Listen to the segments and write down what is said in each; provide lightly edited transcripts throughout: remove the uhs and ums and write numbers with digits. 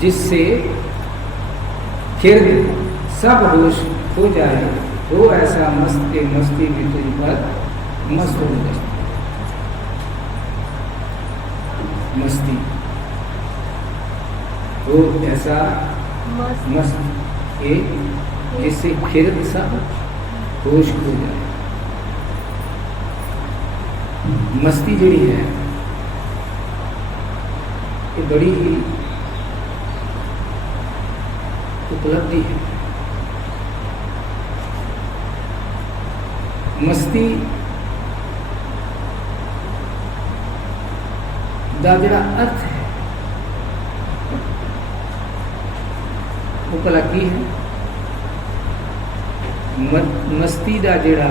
जिससे खिर्द सब होश हो जाए, हो ऐसा मस्त के मस्ती में तुझ पर मस्त हो जाए। मस्ती हो ऐसा मस्त के जिससे खिर्द सब होश हो जाए। मस्ती जड़ी है ये बड़ी ही उपलब्धि है। मस्ती का जिहड़ा अर्थ है वो भला की है? मस्ती का जिहड़ा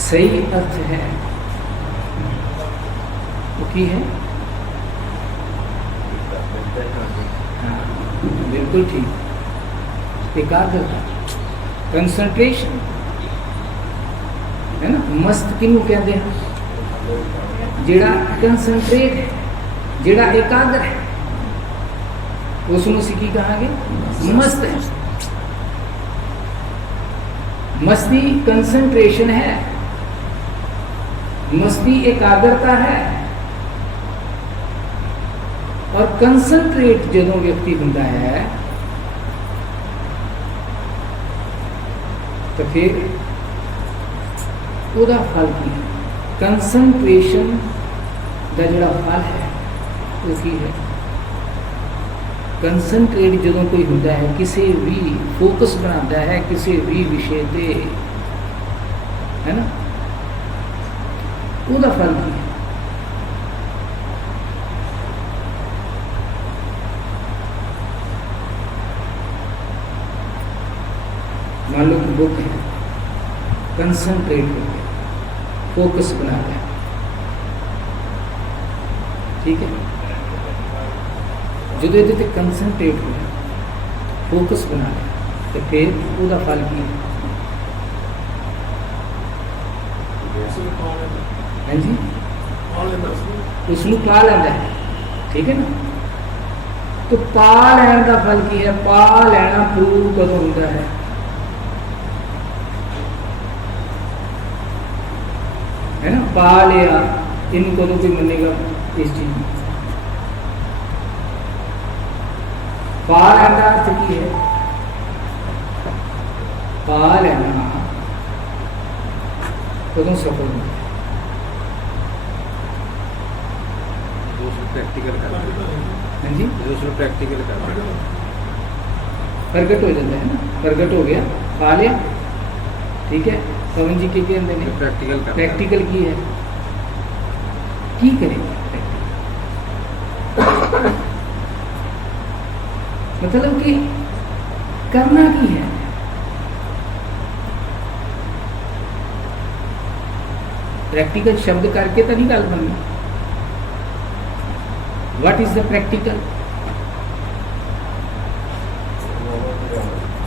सही अर्थ है वो की है? हाँ, बिल्कुल ठीक, एकाग्रता, कंसंट्रेशन है ना। मस्त किनू कहते हैं? जिहड़ा कंसंट्रेट है, जिहड़ा एकाग्र है, उसनूं असीं की कहांगे? मस्त है। मस्ती कंसंट्रेशन है, मस्ती एकाग्रता है। और कंसंट्रेट जदों व्यक्ति हुंदा है तो फिर उसका फल की है? कंसंट्रेशन का जिहड़ा फल है वो की है? कंसंट्रेट जदों कोई होता है, किसी भी फोकस बनाता है किसी भी विषय पे, है ना, उसका फल की है? मान लो कि बुक है, कंसंट्रेट हो गया, फोकस बना गया, ठीक है। जो ये कंसंट्रेट हो गया, फोकस बना गया, तो फिर उसका फल की है? हाँ जी, उसनू पा लेंदा है, ठीक है ना। तो पा लैन का फल की है? पा लैना प्रूव कदों होता है? है ना, पा लिया, इन कदों कोई मनेगा इस चीज में? पा लेना अर्थ की है? पा लेना कदों सफल होता है? प्रैक्टिकल कर, हाँ जी, प्रैक्टिकल कर, प्रगट हो जाता है ना, प्रगट हो गया, पा लिया, ठीक है। पवन जी के अंदर ने प्रैक्टिकल कर, प्रैक्टिकल की है, की करेंगे मतलब कि करना की है? प्रैक्टिकल शब्द करके तो नहीं गल बननी। What is the practical?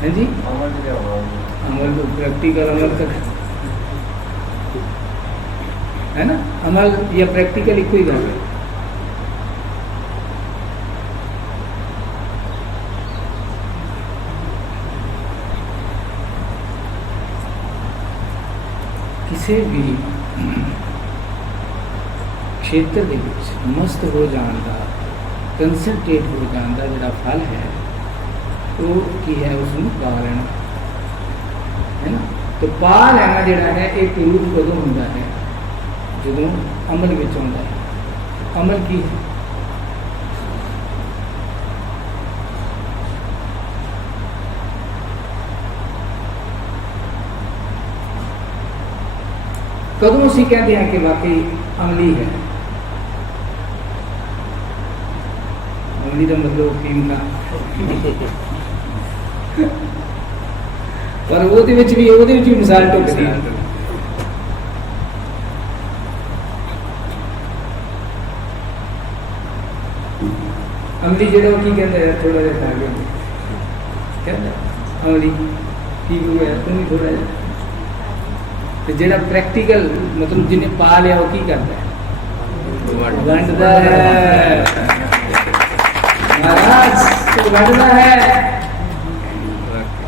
है जी, अमल तो प्रैक्टिकल अमल कर, है ना, अमल या प्रैक्टिकल एक ही गल है। किसी भी क्षेत्र के मस्त हो जाने का, कंसंट्रेट हो जाने का जिहड़ा फल है वो की है? उसनूं पा लेना, है ना। तो पा लेना जिहड़ा है एक रूप कदों होंदा है? जदों अमल विच आउंदा है। अमल की है? कदों असीं कहते हैं कि वाकई अमली है? अमली का मतलब कीमता पर ਉਹਦੇ ਵਿੱਚ ਵੀ ਮਿਸਾਲ ਟੁੱਕਦੀ ਹੈ। अमली जो की कहते हैं थोड़ा जहा आगे कहता अमली की है तुम भी थोड़ा जहा तो जो प्रैक्टिकल मतलब जिन्हें पा लिया वो की करता है वंडदा है। बढ़ना है।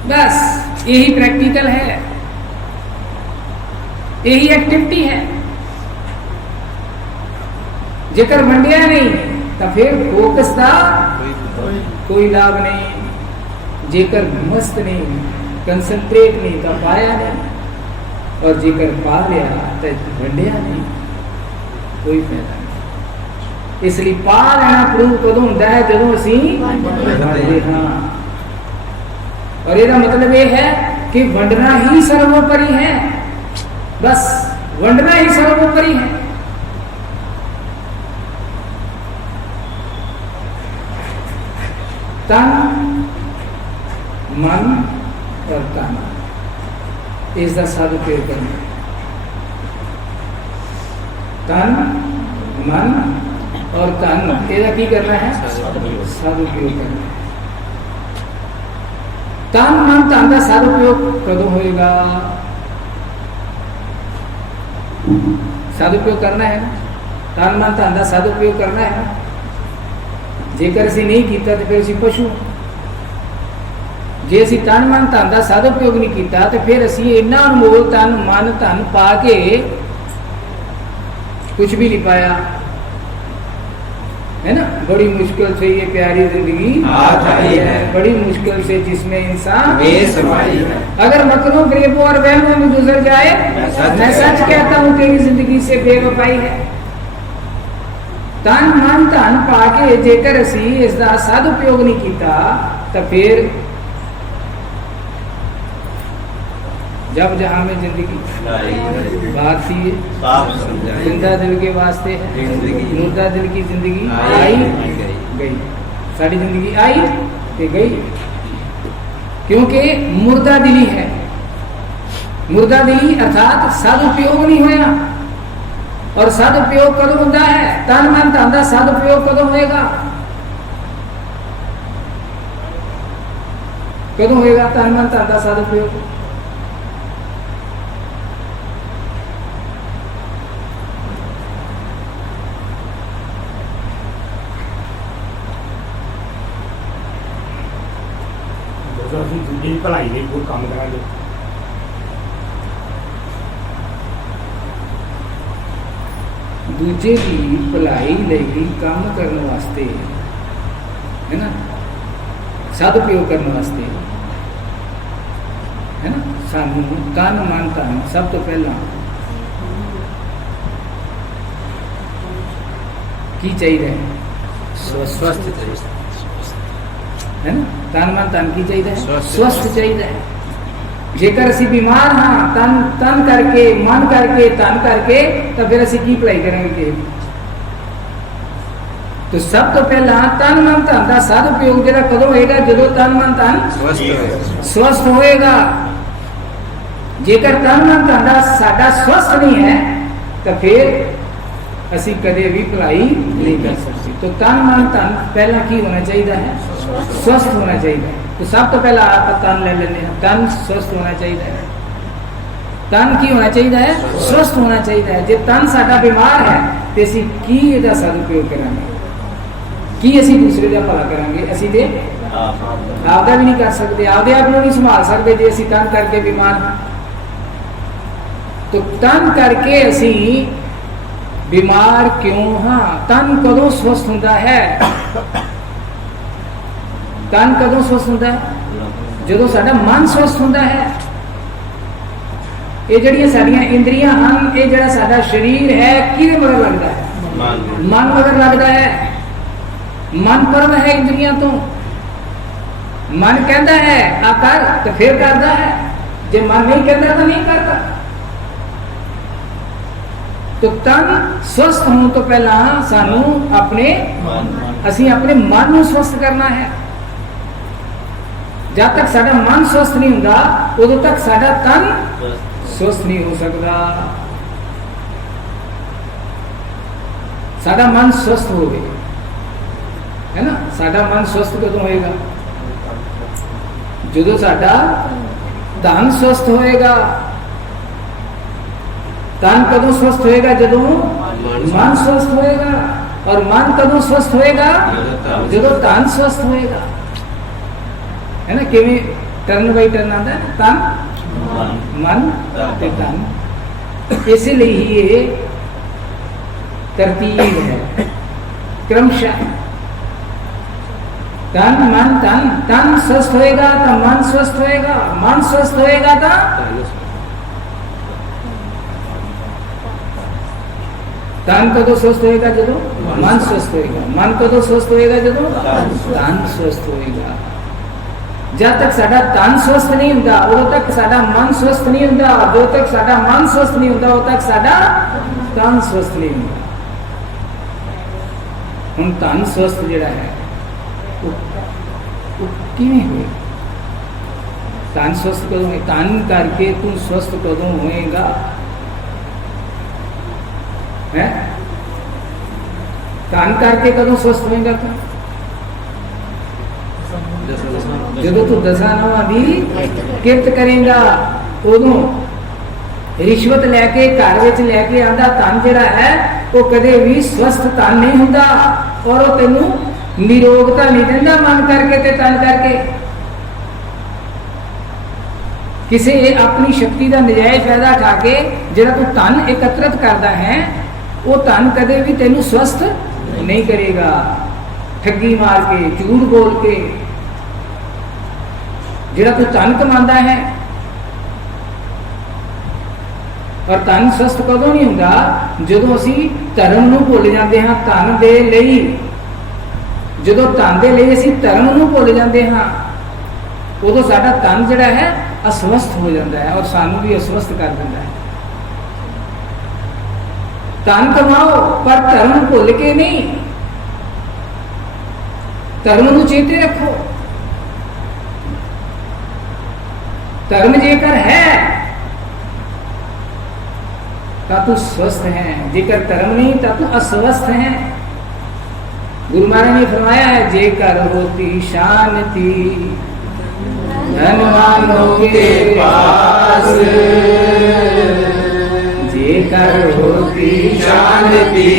बस यही प्रैक्टिकल है, यही एक्टिविटी है। जेकर वंडिया नहीं तो फिर फोकस का कोई लाभ नहीं। जेकर मस्त नहीं, कंसंट्रेट नहीं तो पाया नहीं, और जेकर पा लिया तो वंडिया नहीं, कोई फायदा नहीं। इसलिए पा लेना प्रूव कदों होता है जदों असीं वंडदे हां। और ਇਹਦਾ मतलब ये है कि वंडना ही सर्वोपरि है। बस वंडना ही सर्वोपरि है। तन मन और तन इसका सदुपयोग करना। तन मन और तन ਇਹਦਾ ਕੀ करना है? सदुपयोग करना। तन मन तन का सदुपयोग कदों होएगा? सदुपयोग करना है ना, तन मन तन का सदुपयोग करना है ना। जेकर असीं नहीं किया तो फिर असीं पशु। जे असीं तन मन धन का सदुपयोग नहीं किया तो फिर असीं इन्ना अनमोल तन मन धन पा के कुछ भी नहीं पाया, है ना। बड़ी मुश्किल से ये प्यारी जिंदगी आई है, बड़ी मुश्किल से जिसमें इंसान अगर मकरों ग़रीबों और वहमों में गुजर जाए, मैं सच कहता हूँ तेरी जिंदगी से बेवफाई है। तन मन धन पा के जेकर असी इसका सदुपयोग नहीं किया तो फिर जब जहां में जिंदगी बात थी जिंदा दिल के वास्ते है, मुर्दा दिल की जिंदगी आई गई। साड़ी जिंदगी आई ते गई, क्योंकि मुर्दा दिली है। मुर्दा दिली अर्थात सदुपयोग नहीं होया। और सदुपयोग कदों होता है? तन मन धन का सदुपयोग कदों होएगा? कदों होएगा तन मन धन का सदुपयोग? भलाई नहीं काम करेंगे। दूजे की भलाई लई काम करने वास्ते, है ना, सदुपयोग करने वास्ते, है ना, सानू तन मन धन सब तो पहला की चाहिए? स्वस्थ चाहिए, है ना। तन मन धन की चाहिए? स्वस्थ चाहिए। जेकर असी बीमार हाँ तन तन करके मन करके तन करके तो फिर असी की भलाई करेंगे? तो सब तो पहला तन मन धन का सदुपयोग जो कदों होएगा? जो तन मन धन स्वस्थ होएगा। जेकर तन मन धन का साडा स्वस्थ नहीं है तो फिर असी कदे भी भलाई नहीं कर सकते। तो तन मन धन पहला की होना चाहिए है? स्वस्थ होना चाहिए। तो सब तो पहला आप तन ले लेने हैं, तन स्वस्थ होना चाहिए। तन की होना चाहिए है? स्वस्थ होना चाहिए। जे तन साडा बीमार है तो असी की इहदा सदुपयोग करांगे? की असी दूसरे का भला करांगे? असी ते आपदा भी नहीं कर सकते, आपदे आप नहीं संभाल सकते जे असी तन करके बीमार हाँ। तो तन करके असी बीमार क्यों हाँ? तन कदों स्वस्थ होता है? तन कदों स्वस्थ होता है? जो साडा मन स्वस्थ होता है। ये जड़ियां साडियां इंद्रियां हैं, ये जड़ा साडा शरीर है किहदे मगर लगता है? मन मगर लगता है। मन परम है इंद्रियां तो। मन कहता है आ कर तो फिर करता है, जे मन नहीं कहता तो नहीं करता। तो तन स्वस्थ हो तो पहला सानू अपने असी अपने मन को स्वस्थ करना है। जब तक साडा मन स्वस्थ नहीं होता उदों तक साडा तन स्वस्थ नहीं हो सकता। साडा मन स्वस्थ हो गए, है ना। साडा मन स्वस्थ कदों होएगा? जो साडा तन स्वस्थ होएगा। तन कदों स्वस्थ होएगा? जदों मन स्वस्थ होएगा। और मन कदों स्वस्थ होएगा? जदों तन स्वस्थ होएगा। है ना, किवें टर्न बाई टर्न आता है, तन मन ते तन। इसलिए ही ये तरतीब है, क्रमशः तन मन तन, तन स्वस्थ होएगा तो मन स्वस्थ होएगा, मन स्वस्थ होएगा तो तन कदों स्वस्थ होएगा जो मन स्वस्थ होएगा, मन कदों स्वस्थ होएगा जो तन स्वस्थ होएगा। जब तक साडा तन स्वस्थ नहीं होता उदों तक साडा मन स्वस्थ नहीं होता, जो तक साडा मन स्वस्थ नहीं होता उदों तक साडा तन स्वस्थ नहीं होता। हुण तन स्वस्थ जिहड़ा है वो किवें होएगा? तन स्वस्थ कदों है? तन करके तू स्वस्थ कदों होएगा है? तन करके कदों स्वस्थ होएगा? जो तू दसा नवां दी किरत करेगा उदों रिश्वत लैके घर विच लैके आंदा तन जिहड़ा है वो कदे भी स्वस्थ तन नहीं हुंदा और वो तैनूं निरोगता नहीं देंदा मन करके ते तन करके। किसी अपनी शक्ति का नजायज फायदा उठा के जिहड़ा तू तन एकत्रित करदा है वो तन कदे भी तैनूं स्वस्थ नहीं करेगा। ठगी मार के, झूठ बोल के जिहड़ा तू तन कमांदा है, और तन स्वस्थ कदों नहीं हुंदा जदों असीं धर्म नूं भुल जांदे हां धन दे लई। जदों धन दे लई असीं धर्म नूं भुल जांदे हां उदों साडा तन जिहड़ा है अस्वस्थ हो जाता है और सानू भी अस्वस्थ कर देता है। तन कमाओ पर धर्म भुल के नहीं, धर्म नूं चेते रखो। धर्म जेकर है तो तू स्वस्थ है, जेकर धर्म नहीं तो तू अस्वस्थ है। गुरु महाराज ने फरमाया है जेकर होती शांति धनवानों के पास, जेकर होती शांति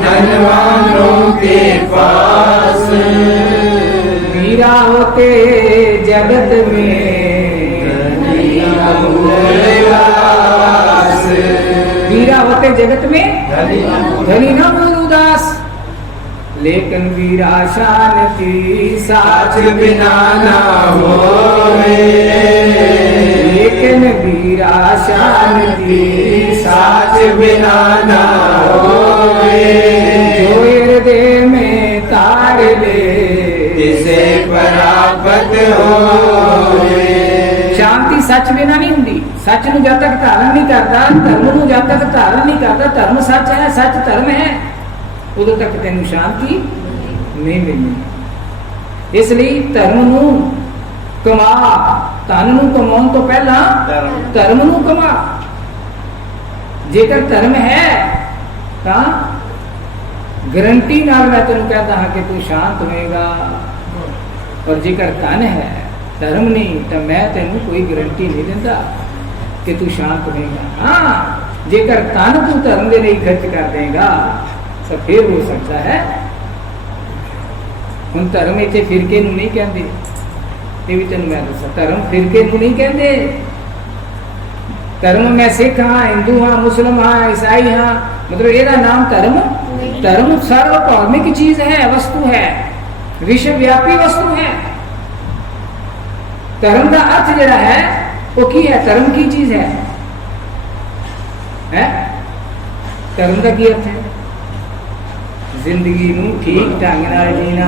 धनवानों के पास, वीरा होते जगत में वीरा होते जगत में धनी न बोल उदास, लेकिन वीरा शांति साच बिना ना होए, लेकिन वीरा शांति साच बिना ना होए, जो हृदय में तार ले जिसे प्राप्त होए। शांति सच बिना नहीं हुंदी। सच नूं जब तक धारण नहीं करता, धर्म नूं जब तक धारण नहीं करता, धर्म सच है, सच धर्म है, उदों तक तेनू शांति नहीं मिलनी। इसलिए धर्म नूं कमा, धन नूं कमाउण तो पहला धर्म नूं कमा। जेकर धर्म है तां गारंटी नाल मैं तेनू कहता हाँ कि तू शांत होएगा, और जेकर धन है धर्म नहीं तो मैं तेनू कोई गारंटी नहीं दिंदा कि तू शांत होएगा। हाँ जेकर धन तू धर्म दे लिए खर्च कर देगा तो फिर हो सकता है। हुण धर्म इत्थे फिरके नूं नहीं कहंदे, ये भी तेनू मैं दस्सां, धर्म फिरके नूं नहीं कहंदे। धर्म मैं सिख हाँ, हिंदू हाँ, मुस्लिम हाँ, ईसाई हाँ, मतलब ਇਹਦਾ नाम धर्म। धर्म सार्वभौमिक चीज है, वस्तु है, विश्वव्यापी वस्तु है। धर्म का अर्थ जरा है वो की है, धर्म की चीज है, धर्म का की अर्थ है जिंदगी नू ठीक ढंग नाल जीना।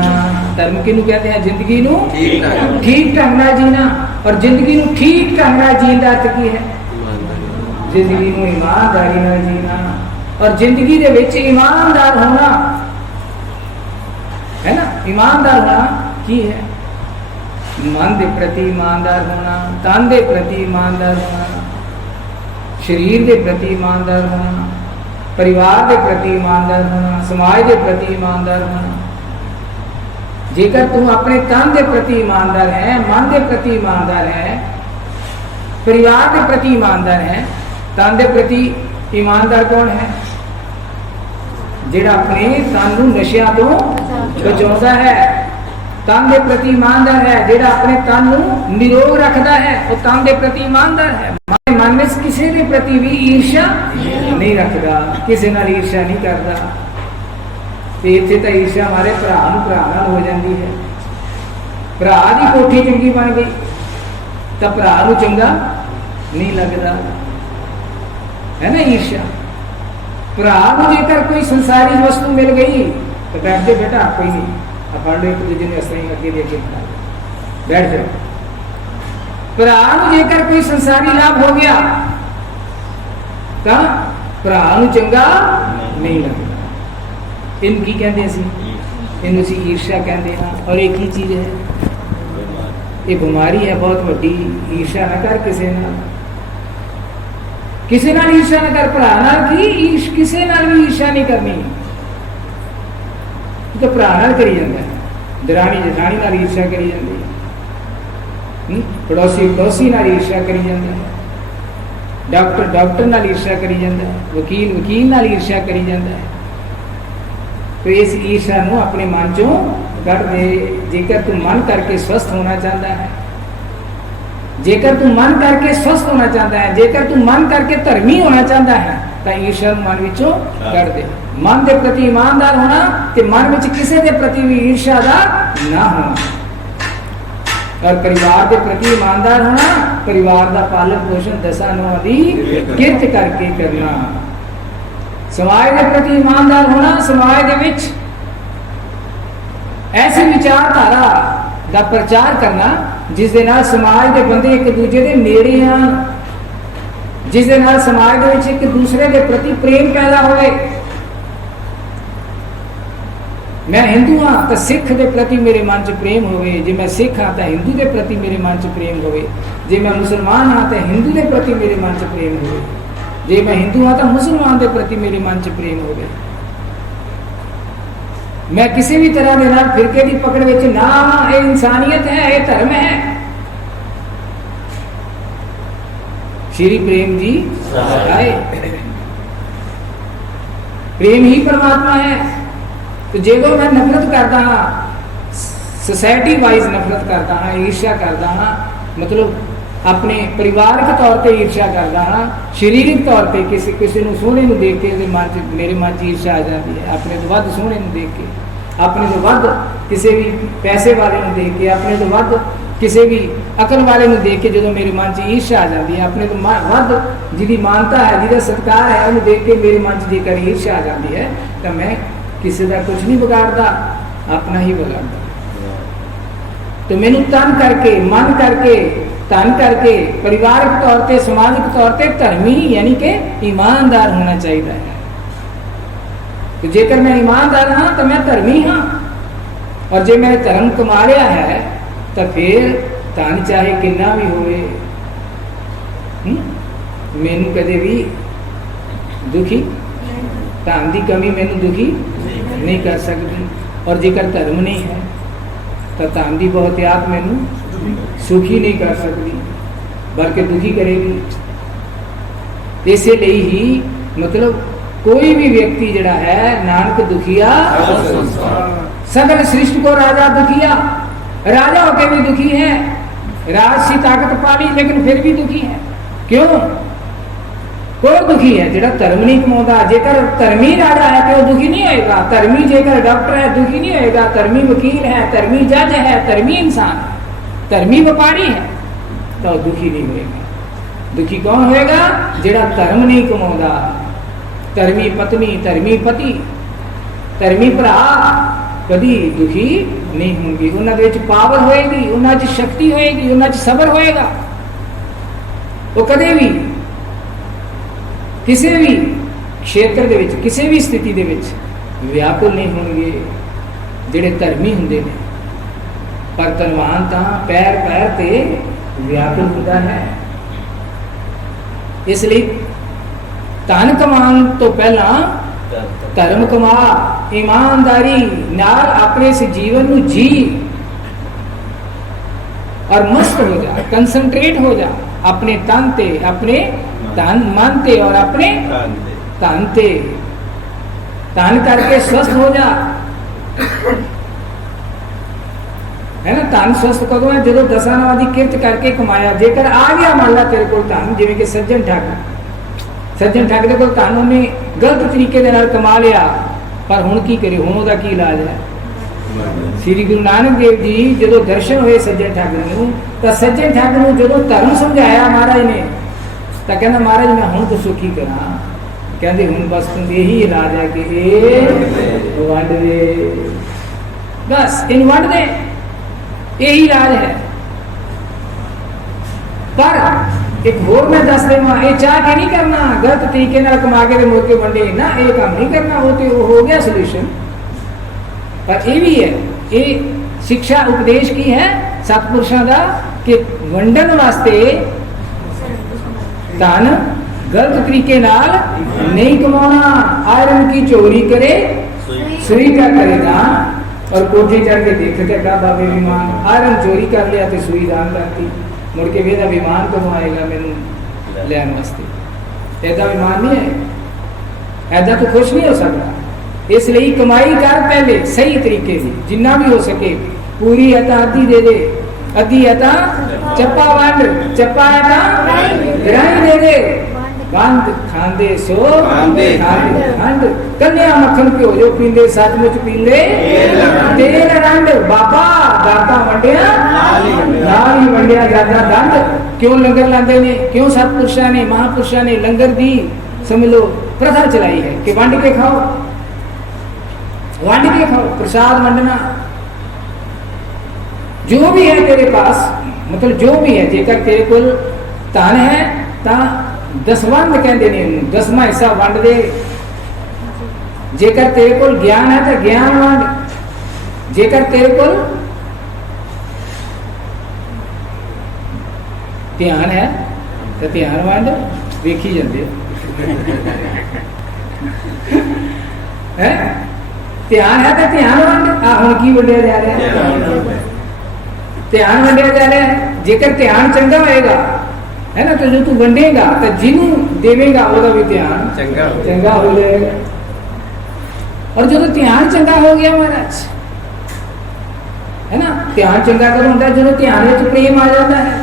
धर्म किनू कहते हैं? जिंदगी नू ठीक ढंग नाल जीना। और जिंदगी नू ठीक ढंग नाल जीण दा अर्थ की है? जिंदगी नू ईमानदारी नाल जीना। और जिंदगी दे विच ईमानदार होना है ना, ईमानदार होना की है? मन के प्रति ईमानदार होना, तन के प्रति ईमानदार होना, शरीर के प्रति ईमानदार होना, परिवार के प्रति ईमानदार होना, समाज के प्रति ईमानदार होना। जेकर तू अपने तन के प्रति ईमानदार है, मन के प्रति ईमानदार है, परिवार के प्रति ईमानदार है, तन के प्रति ईमानदार कौन है? जिहड़ा अपने तन नूं नशियां तो बचाउंदा है। तन के प्रति ईमानदार है, जिहड़ा अपने तन नूं निरोग रखता है वो तन के प्रति ईमानदार है। मन में किसी के प्रति भी ईर्ष्या नहीं रखता, किसी नाल ईर्ष्या नहीं करता। तो इत्थे तो ईर्ष्या हमारे भरा नाल हो जाती है। भरा की कोठी चंगी बन गई तो भरा नूं चंगा नहीं लगता, है ना ईर्ष्या। भरा नूं जेकर कोई संसारी वस्तु मिल गई तो बैठ जाओ बेटा, कोई नहीं, फड़ लो एक दूजे ने असली अगे दे के बैठ जाओ। भरा नूं जेकर कोई संसारी लाभ हो गया तो भरा नूं चंगा नहीं लगता। इनकी कहते इन ईर्ष्या कहते हैं। और एक ही चीज है, ये बीमारी है बहुत बड़ी। ईर्ष्या ना कर किसी नाल, किसी नाल ईर्ष्या ना कर। भरा नाल की किसी नाल भी ईर्ष्या नहीं करनी। तो भरा नाल करी जाता है, दरानी जठानी नाल ईर्ष्या करी जाती है, पड़ोसी पड़ोसी नाल ईर्ष्या करी जाता है, डॉक्टर डॉक्टर नाल ईर्ष्या करी जाता है, वकील वकील नाल ईर्ष्या करी जाता है। तो इस ईर्ष्या नूं अपने मन चों कढ़ दे। जेकर तू मन करके स्वस्थ होना चाहता है, जेकर तू मन करके स्वस्थ होना चाहता है, जेकर तू मन करके धर्मी होना चाहता है तो ईर्ष्या मन विचों कढ़ दे। मन के प्रति ईमानदार होना ते मन विच किसी के प्रति भी ईर्ष्या दा ना होना। और परिवार के प्रति ईमानदार होना, परिवार का पालन पोषण दसा नौं दी किरत करके करना। समाज के प्रति ईमानदार होना, समाज के विच ऐसी विचारधारा का प्रचार करना जिस दे नाल समाज के बंदे एक दूजे के नेड़े आन, जिस दे नाल समाज के विच एक दूसरे के प्रति प्रेम पैदा होवे। मैं हिंदू हाँ तो सिख के प्रति मेरे मन च प्रेम होवे, जे मैं सिख हाँ तो हिंदू के प्रति मेरे मन च प्रेम होवे, जे मैं मुसलमान हाँ तो हिंदू के प्रति मेरे मन च प्रेम होवे, जे मैं हिंदू हाँ तो मुसलमान के प्रति मेरे मन च प्रेम होवे। मैं किसी भी तरह के नाल फिरके की पकड़ विच ना आवां। ये इंसानियत है, ये धर्म है। श्री प्रेम जी आए, प्रेम ही परमात्मा है। तो जो मैं नफरत करता हाँ, सोसाइटी वाइज नफरत करता हाँ, ईर्ष्या करता हाँ, मतलब अपने परिवारक तौर पर ईर्ष्या करता हाँ, शरीरिक तौर पर किसी को सोहने को देख के मेरे मन च ईर्ष्या आ जाती है। अपने तो वध सोहने को देख के, अपने तो वध किसी भी पैसे वाले को देख के, अपने तो वध किसी भी अकल वाले को देख के जो मेरे मन च ईर्ष्या आ जाती है। अपने तो वध जिहदी मानता है, जिहदा सत्कार है, उन्हें देख के मेरे मन च जेकर ईर्ष्या आ जाती है तो मैं किसी का कुछ नहीं बिगाड़ता, अपना ही बिगाड़ता। तो मैनू तन करके, मन करके, तन करके परिवारिक तौर पर, समाजिक तौर पर धर्मी यानी कि ईमानदार होना चाहिए है। तो जेकर मैं ईमानदार हाँ तो मैं धर्मी हाँ। और जे मैं धर्म कमा लिया है तो फिर धन चाहे कितना भी होवे, मैनू कदे भी दुखी, धन की कमी मैनू दुखी नहीं कर सकती। और जेकर धर्म नहीं है तो धन की बहुतियात मैनू सुखी नहीं कर सकती, बल्कि दुखी करेगी। इसलिए ही मतलब कोई भी व्यक्ति जड़ा है, नानक दुखिया सगल सृष्टि को राजा दुखिया। राजा होकर भी दुखी है, राजसी ताकत पाली लेकिन फिर भी दुखी है। क्यों? कोई दुखी है जेड़ा धर्म नहीं कमाता। जेकर धर्मी राजा है तो दुखी नहीं होएगा। धर्मी जेकर डॉक्टर है दुखी नहीं होएगा। धर्मी वकील है, धर्मी जज है, धर्मी इंसान है, धर्मी व्यापारी है तो दुखी नहीं होएगा। दुखी कौन होएगा? जेड़ा धर्म नहीं कमाता। धर्मी पत्नी, धर्मी पति, धर्मी भरा कभी दुखी नहीं होंगे। उन्होंने पावर होएगी, उन्होंने शक्ति होएगी, उन्होंने सबर होएगा। वो कदे भी किसी भी क्षेत्र के विच, किसी भी स्थिति के विच व्याकुल नहीं होंगे जेड़े धर्मी होंगे ने। पर धनवान तो पैर पैर ते व्याकुल होता है। इसलिए धन कमान तो पहला धर्म कमा, ईमानदारी नाल अपने इस जीवन नू जी और मस्त हो जा, कंसंट्रेट हो जा अपने तन ते, अपने तन मन ते और अपने तन ते। तन करके स्वस्थ हो जा। ਕਹਿੰਦਾ ਧਨ ਸਵਸਥ ਕਦੋਂ ਹੈ? ਜਦੋਂ ਦਸਾਂ ਨਵਾਂ ਦੀ ਕਿਰਤ ਕਰਕੇ ਕਮਾਇਆ। ਜੇਕਰ ਆ ਗਿਆ ਮੰਨ ਲਾ ਤੇਰੇ ਕੋਲ ਧਨ, ਜਿਵੇਂ ਕਿ ਸੱਜਣ ਠੱਗ ਦੇ ਕੋਲ ਧਨ ਉਹਨੇ ਗਲਤ ਤਰੀਕੇ ਦੇ ਨਾਲ ਕਮਾ ਲਿਆ, ਪਰ ਹੁਣ ਕੀ ਕਰੇ? ਹੁਣ ਉਹਦਾ ਕੀ ਇਲਾਜ ਹੈ? ਸ੍ਰੀ ਗੁਰੂ ਨਾਨਕ ਦੇਵ ਜੀ ਜਦੋਂ ਦਰਸ਼ਨ ਹੋਏ ਸੱਜਣ ਠੱਗ ਨੂੰ, ਤਾਂ ਸੱਜਣ ਠੱਗ ਨੂੰ ਜਦੋਂ ਧਰਮ ਸਮਝਾਇਆ ਮਹਾਰਾਜ ਨੇ, ਤਾਂ ਕਹਿੰਦਾ ਮਹਾਰਾਜ ਮੈਂ ਹੁਣ ਦੱਸੋ ਕੀ ਕਰਾਂ? ਕਹਿੰਦੇ ਹੁਣ ਬਸ ਤੂੰ ਇਹੀ ਇਲਾਜ ਹੈ ਕਿ ਇਹ ਵੰਡ ਦੇ, ਬਸ ਇਹਨੂੰ ਵੰਡ ਦੇ, ਇਹੀ ਇਲਾਜ ਹੈ। ਪਰ ਇੱਕ ਹੋਰ ਮੈਂ ਦੱਸ ਦੇਵਾਂ, ਇਹ ਚਾਹ ਕੇ ਨਹੀਂ ਕਰਨਾ ਗਲਤ ਤਰੀਕੇ ਨਾਲ ਕਮਾ ਕੇ ਤੇ ਮੁੜ ਕੇ ਵੰਡੇ ਨਾ, ਇਹ ਕੰਮ ਨਹੀਂ ਕਰਨਾ। ਉਹ ਤੇ ਉਹ ਹੋ ਗਿਆ ਸੋਲੂਸ਼ਨ। ਪਰ ਇਹ ਵੀ ਹੈ, ਇਹ ਸਿੱਖਿਆ ਉਪਦੇਸ਼ ਕੀ ਹੈ ਸਤਿਪੁਰਸ਼ਾਂ ਦਾ, ਕਿ ਵੰਡਣ ਵਾਸਤੇ ਧਨ गलत तरीके नाल नहीं कमाना। आयरन की चोरी करे सुई का करेगा, और कोठे चढ़ के देख के कहा बाबे विमान आयरन चोरी कर लिया तो सुई दान करती, मुड़ के वेदा विमान कमाएगा मैनू लैन वास्ते। ऐदा विमान नहीं है, ऐदा तो खुश नहीं हो सकता। इसलिए कमाई कर पहले सही तरीके की, जिन्ना भी हो सके पूरी अता अद्धी दे दे, अद्धी अता चप्पा वंड, चप्पा अता ग्राही दे दे, वंद खांदे सो खांदे खंड, कन्या मक्खन घ्यो जो पींदे सचमुच पींदे तेल रंड। बाबा दाता वंडिया नाल ही वंडिया जाता दंड। क्यों लंगर लांदे ने? क्यों सतपुरुषां ने महापुरुषां ने लंगर दी समझ लो प्रथा चलाई है कि वंड के खाओ, वंड के खाओ, प्रसाद वंडना। जो भी है तेरे पास, मतलब जो भी है, जेकर तेरे कोल धन है तां दसवंध कहते ने, दसवां हिस्सा वंड दे। जेकर तेरे कोल ज्ञान है तो ज्ञान वंड, जेकर तेरे कोल ध्यान है तो ध्यान वंड। वेखी जाते है, ध्यान है तो ध्यान वंड। आ हुण की वंडिया जा रहा है? ध्यान वंडिया जा रहा है। जेकर ध्यान चंगा होएगा है ना, तो जो तू वंडेगा तो जिन्हों देवेगा वो भी ध्यान चंगा हो जाएगा। और जो तो ध्यान चंगा हो गया महाराज, है ना, ध्यान चंगा करो होता है, जो ध्यान में प्रेम आ जाता है।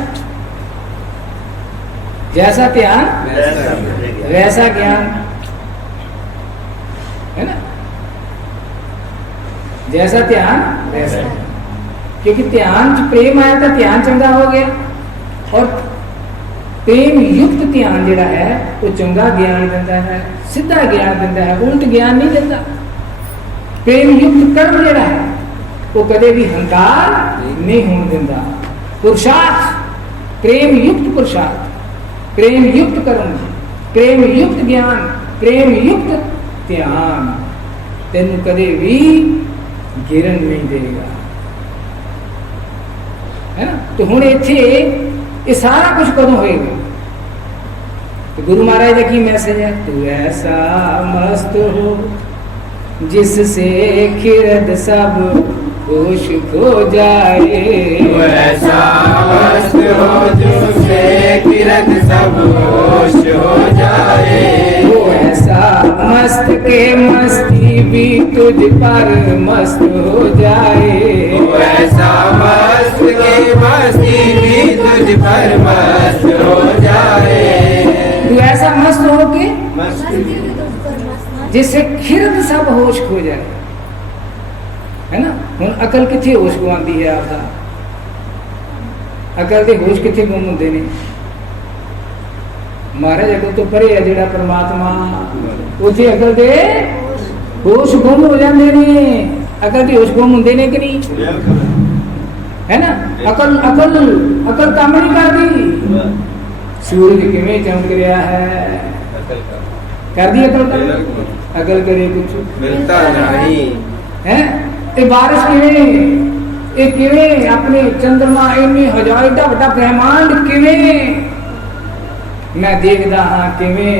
जैसा ध्यान वैसा ज्ञान, है ना, जैसा ध्यान वैसा, क्योंकि ध्यान प्रेम आया था, ध्यान चंगा हो गया। और प्रेम युक्त ध्यान जिहड़ा है वो चंगा ज्ञान देता है, सीधा ज्ञान देता है, उल्ट ज्ञान नहीं देता। प्रेम युक्त कर्म जिहड़ा है वो कदे भी हंकार नहीं होने देता। पुरुषार्थ, प्रेम युक्त पुरुषार्थ, प्रेम युक्त कर्म, प्रेम युक्त ज्ञान, प्रेम युक्त ध्यान तेनू कदे भी गिरन नहीं देगा, है ना। तो हुण इत्थे ये सारा कुछ कदों होएगा? तो गुरु महाराज का की मैसेज है? तू ऐसा मस्त हो जिससे खिरद सब होश खो जाए, तू ऐसा मस्त हो जिससे खिरद सब होश हो जाए। वो ऐसा मस्त के मस्ती भी तुझ पर मस्त हो जाए, वो ऐसा मस्त के मस्ती भी तुझ पर मस्त हो जाए। तू ऐसा मस्त हो के जिससे खिरद सब होश खो जाए, है ना। हुण अकल किथे होश गवांदी है? आपदा अकल दे होश किथे गुम हुंदे ने? महाराज अकल तो परे है जिहड़ा परमात्मा, उथे अकल दे होश गुम हो जाते ने। अकल दे होश गुम हुंदे ने कि नहीं? है ना। अकल अकल अकल काम नहीं करती। सूरज किवें चमक रहा है, कर दी अकल का? अकल करे कुछ मिलता नहीं है। ये बारिश किवें, ये किवें अपने चंद्रमा इन्नी हजार एडा बड़ा ब्रह्मांड किवें मैं देखदा हाँ, किवें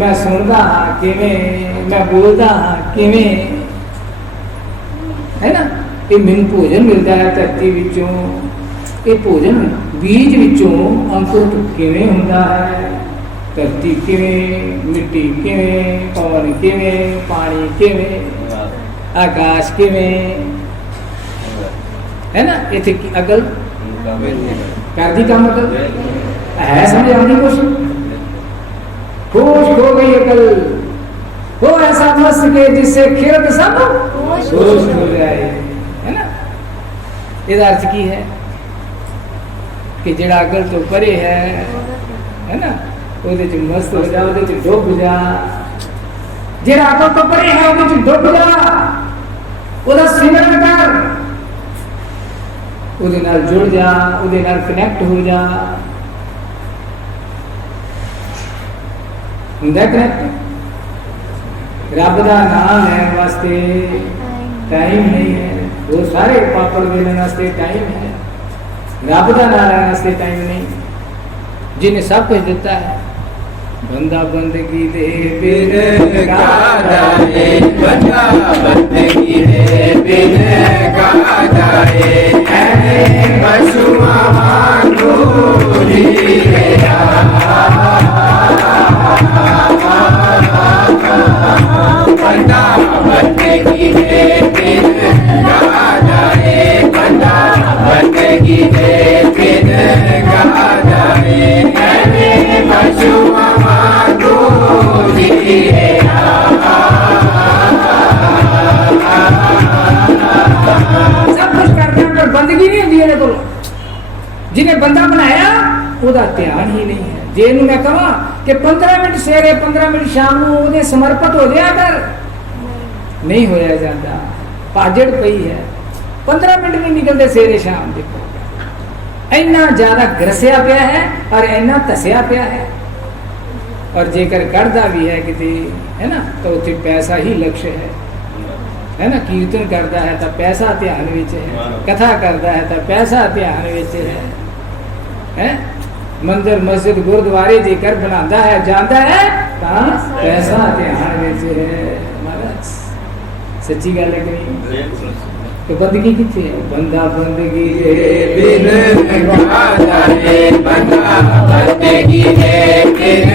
मैं सुनदा हाँ, किवें मैं बोलदा हाँ, किवें, है ना। ये मैनू भोजन मिलता है धरती विचों, ये भोजन बीज विचों अंकुर किवें हुंदा है, धरती किवें, मिट्टी किवें, पवन किवें, पानी किवें, आकाश किवें, है ना, इतने अकल कर दी काम अकल है, समझ आती कुछ, होश खो गई अकल, हो ऐसा मस्त के जिससे खिरत सब होश हो जाए, है ना। इसका अर्थ की है कि जेड़ा अकल तो परे है ना, ਉਹਦੇ ਚ मस्त हो जा, ਉਹਦੇ ਚ डुब जा, जेड़ा अकल तो परे है ਉਹਦੇ ਚ डुब जा, ਉਹਦਾ ਸਿਮਰਨ कर, ਉਹਦੇ ਨਾਲ जुड़ जा, ਉਹਦੇ ਨਾਲ कनेक्ट हो जा, ਹੁੰਦਾ कनेक्ट। रब का नाम लैन वास्ते टाइम नहीं है, वो सारे पापड़ देने वास्ते टाइम है, रब का नाम लैन वास्ते टाइम नहीं, जिन्हें सब कुछ दिता है। बंदा बंदगी दे बिन कादा है, बंदा बंदगी दे बिन कादा है, पशुआ वांगू जीवे बंदा बंदगी दे बिन कादा है, बंदा बंदगी दे बिन कादा है, पशुआ वांगू जीवे सब कुछ करते हैं पर बंदगी नहीं होती है। को जिन्हें बंदा बनाया ਉਹਦਾ ध्यान ही नहीं है। जे ਨੂੰ मैं कहा कि 15 मिनट सवेरे 15 मिनट शाम ਨੂੰ ਉਹਦੇ समर्पित हो जाया कर, नहीं होया जाता, भाजड़ पई है, 15 मिनट नहीं निकलते सवेरे शाम। देखो इन्ना ज्यादा ग्रसिया पिया है और इन्ना तसिया पिया है, और जेकर करता भी है किसी, है ना, तो उत्थे पैसा ही लक्ष्य है ना। कीर्तन करता है तो पैसा ध्यान विच है, कथा करता है तो पैसा ध्यान विच है, मंदिर मस्जिद गुरुद्वारे जेकर बनाता है जाता है तो पैसा ध्यान विच है। महाराज सच्ची गल है कि नहीं? तो बंदगी किथे है? बंदा बंदगी दे बिन कादा है, बंदा बंदगी दे बिन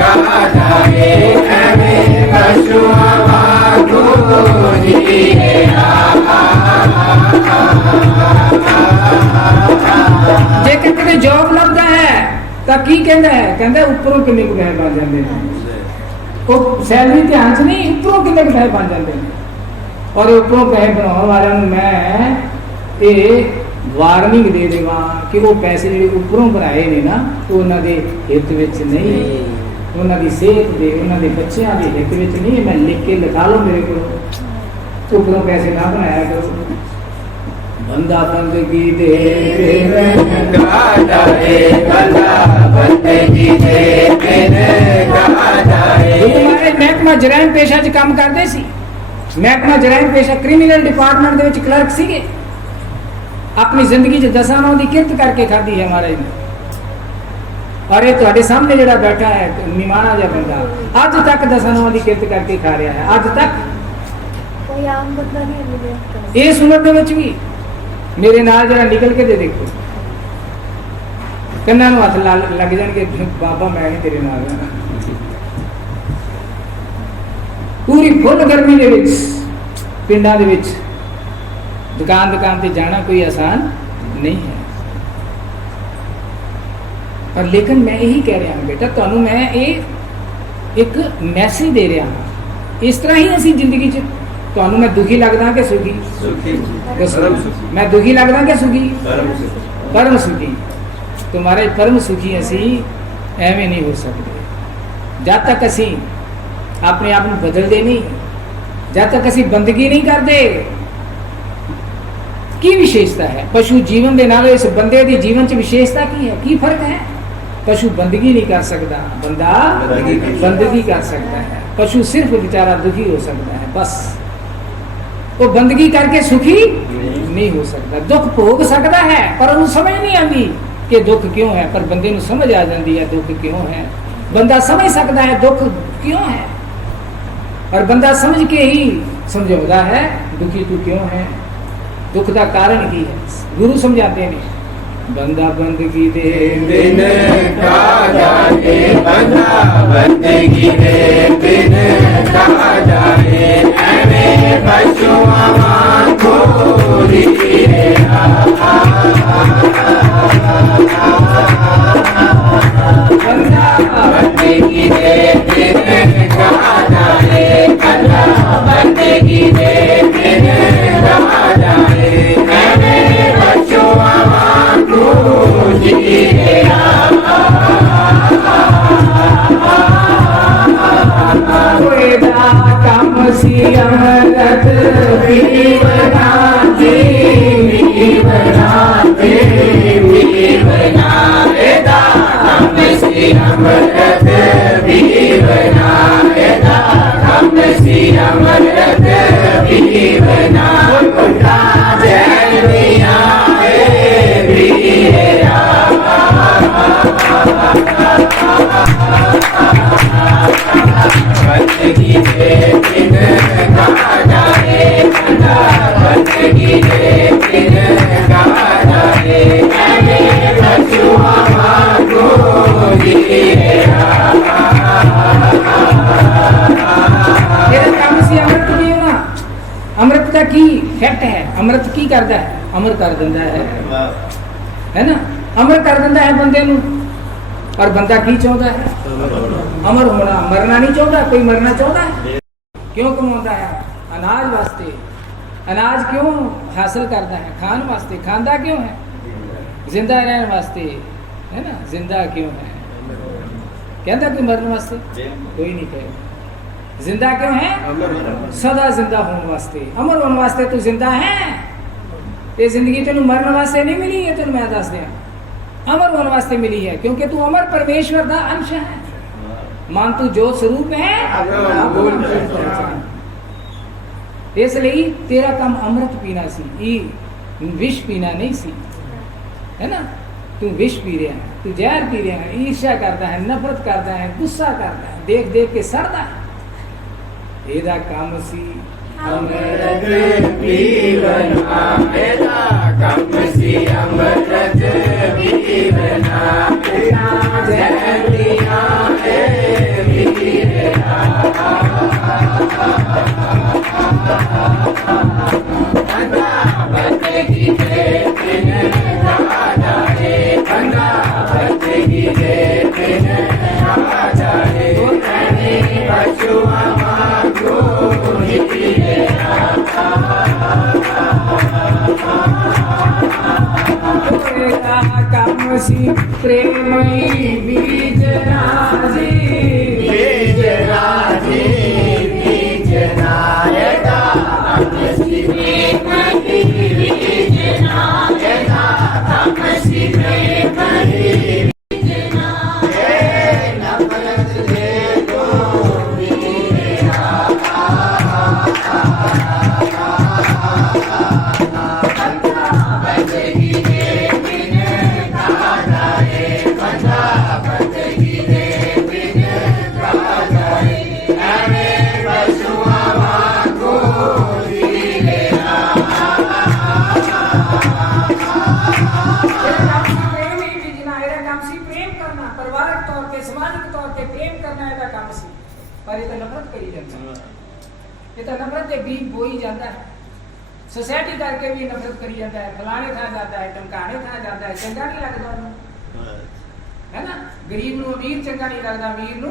कादा है, एवें पशुआ वांगू जीवे जे किते जॉब लगता है तो की कहता है, कहता उपरों किन्ने को पैसे बन जाते हैं, वो सैलरी ध्यान से नहीं, उपरों किन्ने को पैसे बन जाते हैं। और उपरों पैसे बनाने वालों मैं ये वार्निंग दे देवा कि वो पैसे जो उपरों बनाए ने ना, वो उन्होंने हित विच नहीं, उन्होंने सेहत दे, उन्होंने बच्चों के हित विच नहीं। मैं लिख के लिखा लो मेरे को, उपरों पैसे ना बनाया करो। बंदा बंदगी दे बिन कादा है, बंदा बंदगी दे बिन कादा है। हमारे महकमा जराइम पेशा च काम करते सी, महकमा जराइम पेशा क्रिमिनल डिपार्टमेंट दे विच क्लर्क सीगे, अपनी जिंदगी च 10 नौ की किरत करके खाधी है महाराज ने। और ये तुहाडे सामने जिहड़ा बैठा है निमाणा जिहा बंदा, अज तक 10 नौ की किरत करके खा रहा है, अज तक कोई आम बंदा नहीं मिले। इस उम्र दे विच भी मेरे नाल जरा निकल के दे देखो, कन्ना नूं हथ लग जाणगे, बाबा मैं नहीं तेरे नाल रहना। पूरी फुल गर्मी दे विच पिंडां दे विच दुकान ते जाना कोई आसान नहीं है। पर लेकिन मैं यही कह रहा हूं बेटा, तुहानूं मैं एक मैसेज दे रहा हूं। इस तरह ही असीं जिंदगी च तुहानूं मैं दुखी लगदा कि सुखी? दसो, मैं दुखी लगदा कि सुखी? परम सुखी। तुम्हारे परम सुखी असीं एवें नहीं हो सकते जब तक असीं अपने आप को बदलते नहीं, जब तक असीं बंदगी नहीं करते। की विशेषता है पशु जीवन के नाल इस बंदे दी जीवन च विशेषता की है? की फर्क है? पशु बंदगी नहीं कर सकता, बंदा बंदगी कर सकता है। पशु सिर्फ बेचारा दुखी हो सकता है, बस वो बंदगी करके सुखी नहीं हो सकता। दुख भोग सकता है पर उन्हें समझ नहीं आती कि दुख क्यों है, पर बंदे को समझ आ जाती है दुख क्यों है। बंदा समझ सकता है दुख क्यों है, और बंदा समझ के ही समझौता है दुखी तू क्यों है, दुख का कारण की है। गुरु समझाते हैं बंदा बंदगी दे बिन कादा है, बंदा बंदगी दे बिन कादा है, एवें पशुआ वांगू जीवे। बिना कुटा जैनिया वीरा बंदगी दे बिन गा जाए बंदा बंदगी दे बिन गा जाए ऐने बचुआ मांगो हीरा तेरा काम सी अमृत की होना अमृत का की फैक्ट है अमृत की करता है अमर कर दिंदा है ना अमर कर दिंदा है बंदे नू और बंदा की चाहता है अमर होना मरना नहीं चाहता कोई मरना चाहता है क्यों कमाता है अनाज वास्ते अनाज क्यों हासिल करता है खान वास्ते खांदा क्यों है जिंदा रहने वास्ते है ना जिंदा क्यों है कहता कोई मरने वास्ते कोई नहीं कहेगा जिंदा क्यों है सदा जिंदा होने वास्ते अमर होने वास्ते तू जिंदा है ये जिंदगी तेन मरने वास्ते नहीं मिली है तेन मैं दस दिया अमर होने वास्ते मिली है क्योंकि तू अमर परमेश्वर का अंश है मान तू जो स्वरूप है इसलिए तेरा काम अमृत पीना सी विष पीना नहीं सी है ना तू विष पी रहा है तू जहर पी रहा है ईर्ष्या करता है नफरत करता है गुस्सा करता है देख देख के सड़ता है एदा काम सी अमृत पीवना एदा काम सी अमृत पीवना जैनिया वीरा बंदा बंदगी दे बिन गा जाए बंदा बंदगी दे बिन गा जाए ऐने बचुआ मांगो हीरा काम सी प्रेमई बीज राजी बीज राजी बीज नायका तमसी प्रेमई बीज नायका तमसी प्रेमई बीज नायका नफरत दे दो वीरा बंदगी दे बिन गा जाए बंदा बंदगी दे बिन गा जाए ऐने बचुआ मांगो हीरा परिवारिक तौर पे सामाजिक तौर पे प्रेम करना है काम सी पर ये तो नफरत करी जाती है ये तो नफरत के बीज बोई जाता है सोसाइटी करके भी नफरत करी जाता है फलाने था जाता है टमकाने था जाता है चंगा नहीं लगता है ना गरीब नु अमीर चंगा नहीं लगता अमीर नु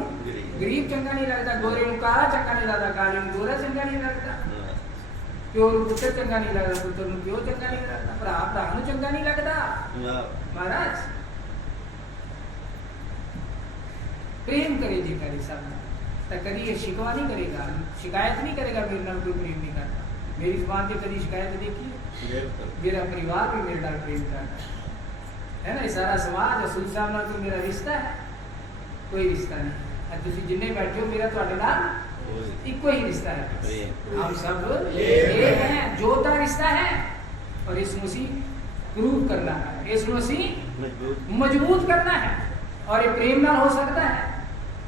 गरीब चंगा नहीं लगता गोरे नु काला चंगा नहीं लगता काले नु गोरा चंगा नहीं लगता प्यो नु पुत्र चंगा नहीं लगता पुत्र नु प्यो चंगा नहीं लगता भरा भरा नु चंगा नहीं लगता महाराज प्रेम करे जी करे सब तो कभी ये शिकवा नहीं करेगा शिकायत नहीं करेगा मेरे नाल कोई प्रेम नहीं करता मेरी जुबान पे कभी शिकायत देखी मेरा परिवार भी मेरे नाल प्रेम करता है ना सारा समाज असूल साहब नाल तो मेरा रिश्ता है कोई रिश्ता नहीं अब तुसी जिन्ने बैठे हो मेरा ਤੁਹਾਡੇ ਨਾਲ इको ही रिश्ता है हम सब एक हैं जोता रिश्ता है और इसमें सी प्रूव करना है इसमें सी मजबूत करना है और ये प्रेम ना हो सकता है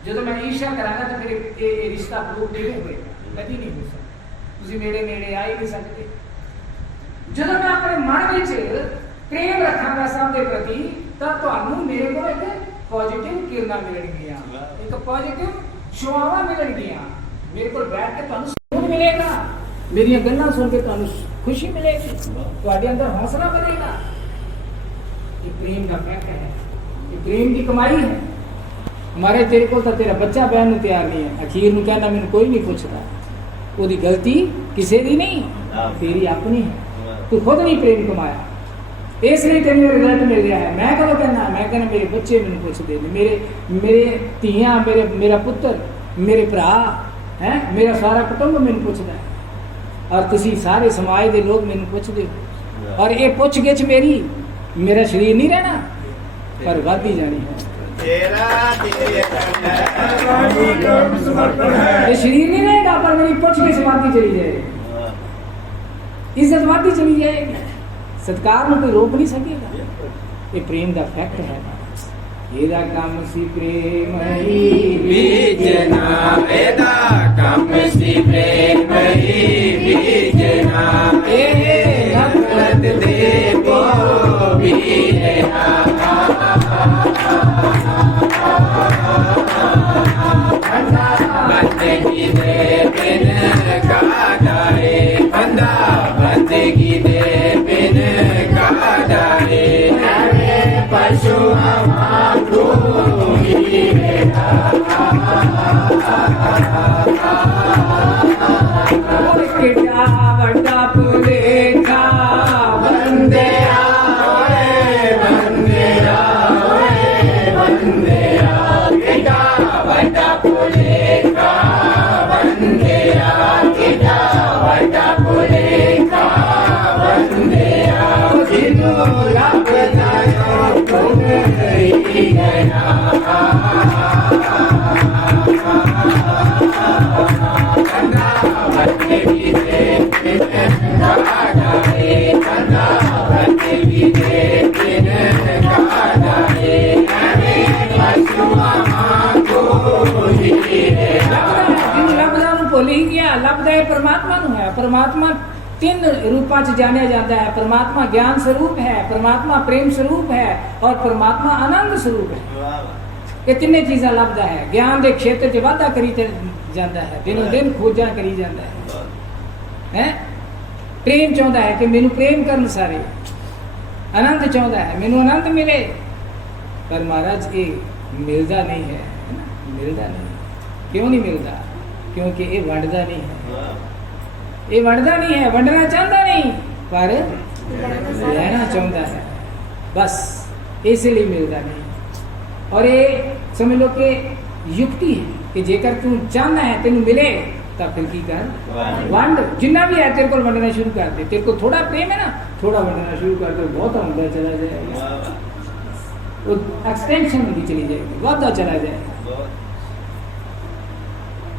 जो तो मैं ईर्ष्या करांगा तो फिर ये रिश्ता प्रूव नहीं होएगा कभी नहीं हो सकता ਤੁਸੀਂ ਮੇਰੇ ਨੇੜੇ ਆ ਹੀ ਨਹੀਂ ਸਕਦੇ ਜਦੋਂ ਮੈਂ ਆਪਣੇ ਮਨ ਵਿੱਚ ਪ੍ਰੇਮ ਰੱਖਾਂਗਾ ਸਭ ਦੇ ਪ੍ਰਤੀ ਤਾਂ ਤੁਹਾਨੂੰ ਮੇਰੇ ਕੋਲ ਇੱਕ ਪੋਜ਼ਿਟਿਵ ਕਿਰਨਾਂ ਮਿਲਣਗੀਆਂ ਇੱਕ ਪੋਜ਼ਿਟਿਵ ਸ਼ੁਆਵਾਂ ਮਿਲਣਗੀਆਂ ਮੇਰੇ ਕੋਲ ਬੈਠ ਕੇ ਤੁਹਾਨੂੰ ਸਕੂਨ ਮਿਲੇਗਾ ਮੇਰੀਆਂ ਗੱਲਾਂ ਸੁਣ ਕੇ ਤੁਹਾਨੂੰ ਖੁਸ਼ੀ ਮਿਲੇਗੀ ਤੁਹਾਡੇ ਅੰਦਰ ਹੌਸਲਾ ਵਧੇਗਾ ਇਹ ਪ੍ਰੇਮ ਦਾ ਫੈਕਟ ਹੈ ਇਹ ਪ੍ਰੇਮ ਦੀ ਕਮਾਈ ਹੈ हमारे तेरे को तो तेरा बच्चा बहन ਨੂੰ ਤਿਆਰ ਨਹੀਂ ਹੈ ਅਖੀਰ ਨੂੰ ਕਹਿੰਦਾ ਮੈਨੂੰ ਕੋਈ ਨਹੀਂ ਪੁੱਛਦਾ ਉਹਦੀ ਗਲਤੀ ਕਿਸੇ ਦੀ ਨਹੀਂ ਤੇਰੀ ਆਪਣੀ ਹੈ ਤੂੰ ਖੁਦ ਨਹੀਂ ਪ੍ਰੇਮ ਕਮਾਇਆ ਇਸ ਲਈ ਤੈਨੂੰ ਰਿਜ਼ਲਟ ਮਿਲ ਰਿਹਾ ਹੈ ਮੈਂ ਕਦੋਂ ਕਹਿੰਦਾ ਮੈਂ ਕਹਿੰਦਾ ਮੇਰੇ ਬੱਚੇ ਮੈਨੂੰ ਪੁੱਛਦੇ ਨੇ ਮੇਰੇ ਧੀਆਂ ਮੇਰਾ ਪੁੱਤਰ ਮੇਰੇ ਭਰਾ ਹੈ ਮੇਰਾ ਸਾਰਾ ਕੁਟੁੰਬ ਮੈਨੂੰ ਪੁੱਛਦਾ ਹੈ ਔਰ ਤੁਸੀਂ ਸਾਰੇ ਸਮਾਜ ਦੇ ਲੋਕ ਮੈਨੂੰ ਪੁੱਛਦੇ ਹੋ ਔਰ ਇਹ ਪੁੱਛ ਗਿੱਛ ਮੇਰਾ ਸਰੀਰ ਨਹੀਂ ਰਹਿਣਾ ਪਰ ਵੱਧਦੀ ਜਾਣੀ ਹੈ तेरा ये शरीर नहीं रहेगा पर मेरी पुछ के समाप्ति चली जाएगी इज्जत बढ़ती चली जाएगी, सत्कार में कोई रोक नहीं सकेगा। ये प्रेम का फैक्ट है। एदा काम सी प्रेम ही बीजना एदा कम सी प्रेम ही बीजना नफरत दे वो भी है बंदगी दे बिन का जाए बंदा बंदगी दे बिन का जाए पशु हमारो ही बेटा किड़ा बड़ा पुलेखा बंदे आओए बंदे आओए बंदे आओ किड़ा बड़ा पुलेखा बंदे आओ किड़ा बड़ा पुलेखा बंदे आओ जिन्हों रब जायो तुम ही गया बंदा बंदगी दे बिन का जाए बंदा बंदगी दे बिन का जाए पशुआ को ही लभदा ਨੂੰ ਭੁੱਲ ਹੀ ਗਿਆ। ਲੱਭਦਾ ਇਹ ਪਰਮਾਤਮਾ ਨੂੰ ਹੈ। ਪਰਮਾਤਮਾ ਤਿੰਨ ਰੂਪਾਂ 'ਚ ਜਾਣਿਆ ਜਾਂਦਾ ਹੈ। ਪਰਮਾਤਮਾ ਗਿਆਨ ਸਰੂਪ ਹੈ, ਪਰਮਾਤਮਾ ਪ੍ਰੇਮ ਸਰੂਪ ਹੈ ਔਰ ਪਰਮਾਤਮਾ ਆਨੰਦ ਸਰੂਪ ਹੈ। ਇਹ ਤਿੰਨੇ ਚੀਜ਼ਾਂ ਲੱਭਦਾ ਹੈ। ਗਿਆਨ ਦੇ ਖੇਤਰ 'ਚ ਵਾਧਾ ਕਰੀ ਤੇ ਜਾਂਦਾ ਹੈ, ਦਿਨੋਂ ਦਿਨ ਖੋਜਾਂ ਕਰੀ ਜਾਂਦਾ ਹੈ। ਪ੍ਰੇਮ ਚਾਹੁੰਦਾ ਹੈ ਕਿ ਮੈਨੂੰ ਪ੍ਰੇਮ ਕਰਨ ਸਾਰੇ। ਆਨੰਦ ਚਾਹੁੰਦਾ ਹੈ ਮੈਨੂੰ ਆਨੰਦ ਮਿਲੇ। ਪਰ ਮਹਾਰਾਜ ਇਹ ਮਿਲਦਾ ਨਹੀਂ ਹੈ, ਮਿਲਦਾ ਨਹੀਂ। ਕਿਉਂ ਨਹੀਂ ਮਿਲਦਾ? ਕਿਉਂਕਿ ਇਹ ਵੰਡਦਾ ਨਹੀਂ ਹੈ। ਇਹ ਵੰਡਦਾ ਨਹੀਂ ਹੈ, ਵੰਡਣਾ ਚਾਹੁੰਦਾ ਨਹੀਂ, ਪਰ ਲੈਣਾ ਚਾਹੁੰਦਾ ਹੈ। ਬਸ ਇਸ ਲਈ ਮਿਲਦਾ ਨਹੀਂ। ਔਰ ਇਹ ਸਮਝ ਲਓ ਕਿ युक्ति है कि जेकर तू चाहना है तेन मिले तो फिर की कर वंड जिन्ना भी है तेरे को वंडना शुरू कर दे। तेरे को थोड़ा प्रेम है ना, थोड़ा वंडना शुरू कर दे, बहुत अंदर चला जाएगा, वो एक्सटेंशन होती चली जाएगी, वादा चला जाएगा।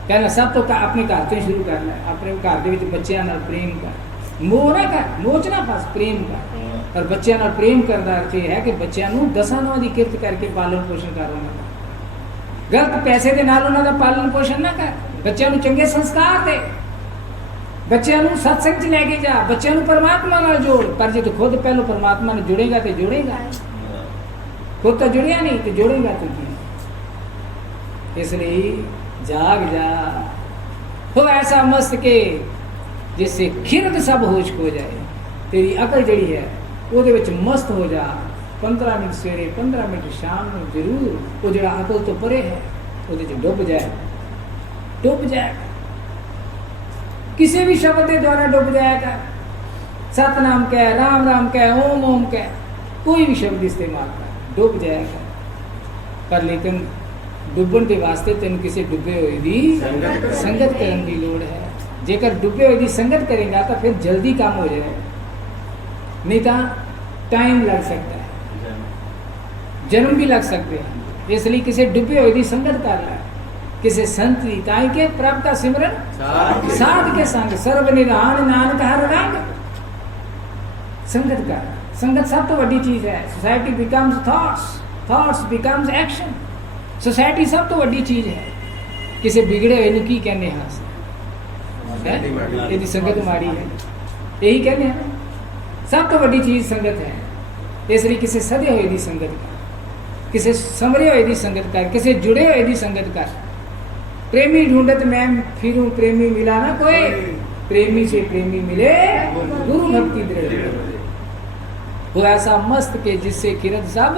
कहना सब तो अपने घर से शुरू करना है। अपने घर के बच्चों नाल प्रेम कर, मोह ना कर, मोच ना फस, प्रेम कर। और बच्चों नाल प्रेम करने अर्थ है कि बच्चों को 10 नौ की किरत करके पालन पोषण कर रहा। गलत पैसे के नाल उन्होंने पालन पोषण ना कर। बच्चों को चंगे संस्कार दे, बच्चों को सत्संग च लैके जा, बच्चों को परमात्मा नाल जोड़। पर जो तो खुद पहलो परमात्मा ने जुड़ेगा तो जुड़ेगा, खुद तो जुड़िया नहीं तो जोड़ेगा तो की। इसलिए जाग जा, हो ऐसा मस्त के जिससे खिरद सब होश खो जाए। तेरी अकल जड़ी है वो मस्त हो जा। 15 मिनट सवेरे 15 मिनट शाम में जरूर वो जो अकल तो परे है वो डुब जाए, डुब जाएगा। किसी भी शब्द के द्वारा डुब जाएगा। सतनाम कह, राम राम कह, ओम ओम कह, कोई भी शब्द इस्तेमाल कर, डुब जाएगा। पर लेकिन डुबन के वास्ते तेन किसी डुबे हुए की संगत करने की लोड़ है। जेकर डुबे हुए की संगत करेगा तो फिर जल्दी काम हो जाएगा, नहीं तो टाइम लग सकता है, जन्म भी लग सकते हैं। इसलिए किसी डुबे हुए की संगत कर ला, किसी संत की ताई के प्रभ का सिमरन साध के संग सर्व निधान नानक हर रंग। संगत का संगत सब तो बड़ी चीज है। Society becomes thoughts, thoughts becomes action. Society सब तो बड़ी चीज है। किसी बिगड़े हुए की कहने हाँ यदि संगत माड़ी है, यही कहने हैं। सब तो बड़ी चीज संगत है। इसलिए किसी सदे हुए की संगत कर, किसी समरे हुए की संगत कर, किसी जुड़े हुए की संगत कर। प्रेमी ढूंढत मैं फिरूं प्रेमी मिला ना कोई, प्रेमी से प्रेमी मिले गुरु भक्ति दृढ़। हो ऐसा मस्त के जिससे किरत सब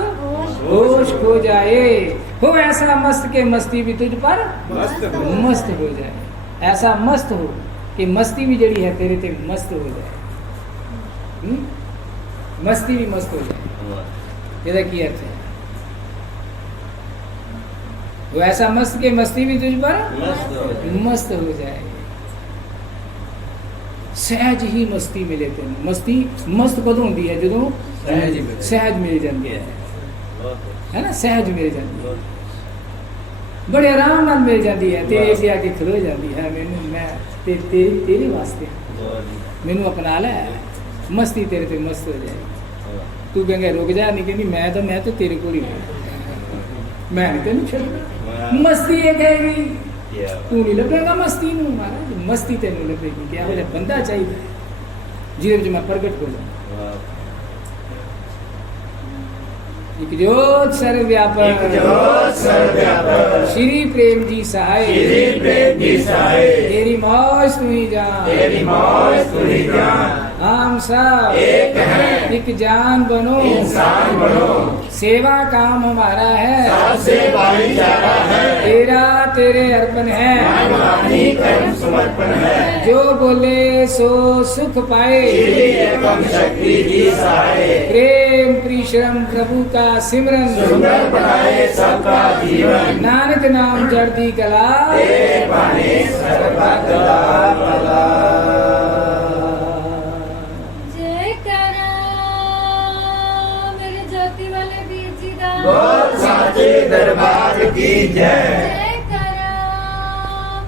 होश खो जाए। हो ऐसा मस्त के मस्ती भी तुझ पर मस्त हो जाए। ऐसा मस्त हो कि मस्ती भी जड़ी है तेरे ते मस्त हो जाए। मस्ती भी मस्त हो जाए। ਇਹਦਾ ਕੀ अर्थ है? वो ऐसा मस्त के मस्ती भी तुझ पर मस्त हो जाएगी। सहज ही मस्ती मिले तेन। मस्ती मस्त कदों होंदी है जो सहज मिल जाती है ना, सहज मिल जाती है, बड़े आराम नाल मिल जाती है। तेरे अगे आके खलो जाती है। मैनू मैं तेरे वास्ते मैनू अपना लै मस्ती तेरे ते मस्त हो जाए तू कहेंगे रुक जा नहीं कहनी मैं तो तेरे को ही मैं नहीं तेन छड्डना मस्ती ये कहेगी तू नहीं लभेगा मस्ती नू महाराज मस्ती तेन लभेगी क्या हो बंदा चाहिए जिहदे मैं प्रगट हो जाऊं एक जोत सर्वव्यापक श्री प्रेम जी सहाय तेरी मौज तू ही जान हम सब एक जान बनो सेवा काम हमारा है तेरा तेरे अर्पण है जो बोले सो सुख पाए प्रेम परिश्रम प्रभु का सिमरन नानक नाम चढ़ती कला जय करा मेरे ज्योति वाले वीर जी दा बोल साचे दरबार की जय जय करा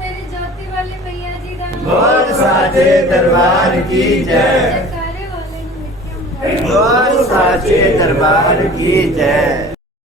मेरे ज्योति वाले मैया जी दा बोल साचे दरबार की जय जयकारे वाले नित्य बोल साचे दरबार की जय।